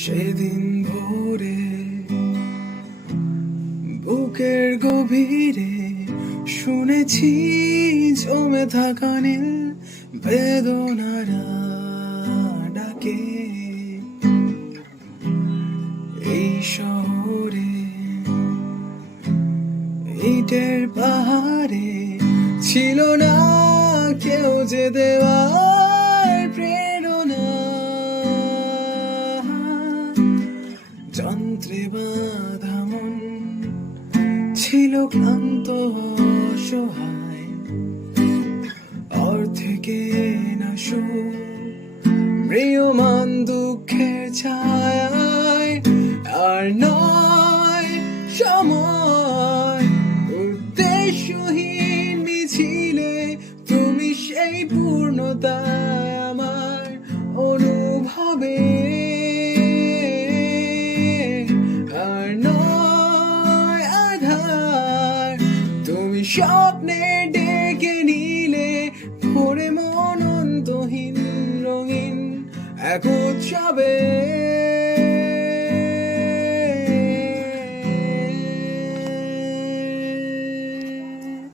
সেদিন ভোরে বুকের গভীরে শুনেছি জমে থাকা নীল বেদনারা ডাকে। এই শহরে ইটের পাহাড়ে ছিল না কেউ যে দেওয়ার প্রেরণা। যন্ত্রে বাঁধা মন ছিল ক্লান্ত অসহায়, অর্ধেকে না ম্রিয়মান দুঃখের ছায়ায়। আর নয় সময় উদ্দেশ্যহীন মিছিলে, তুমি সেই পূর্ণতায় আমার অনুভবে। আর নয় আধার, তুমি স্বপ্নে ডেকে নিলে ভোরে মন অন্তহীন রঙিন এক উৎসবে।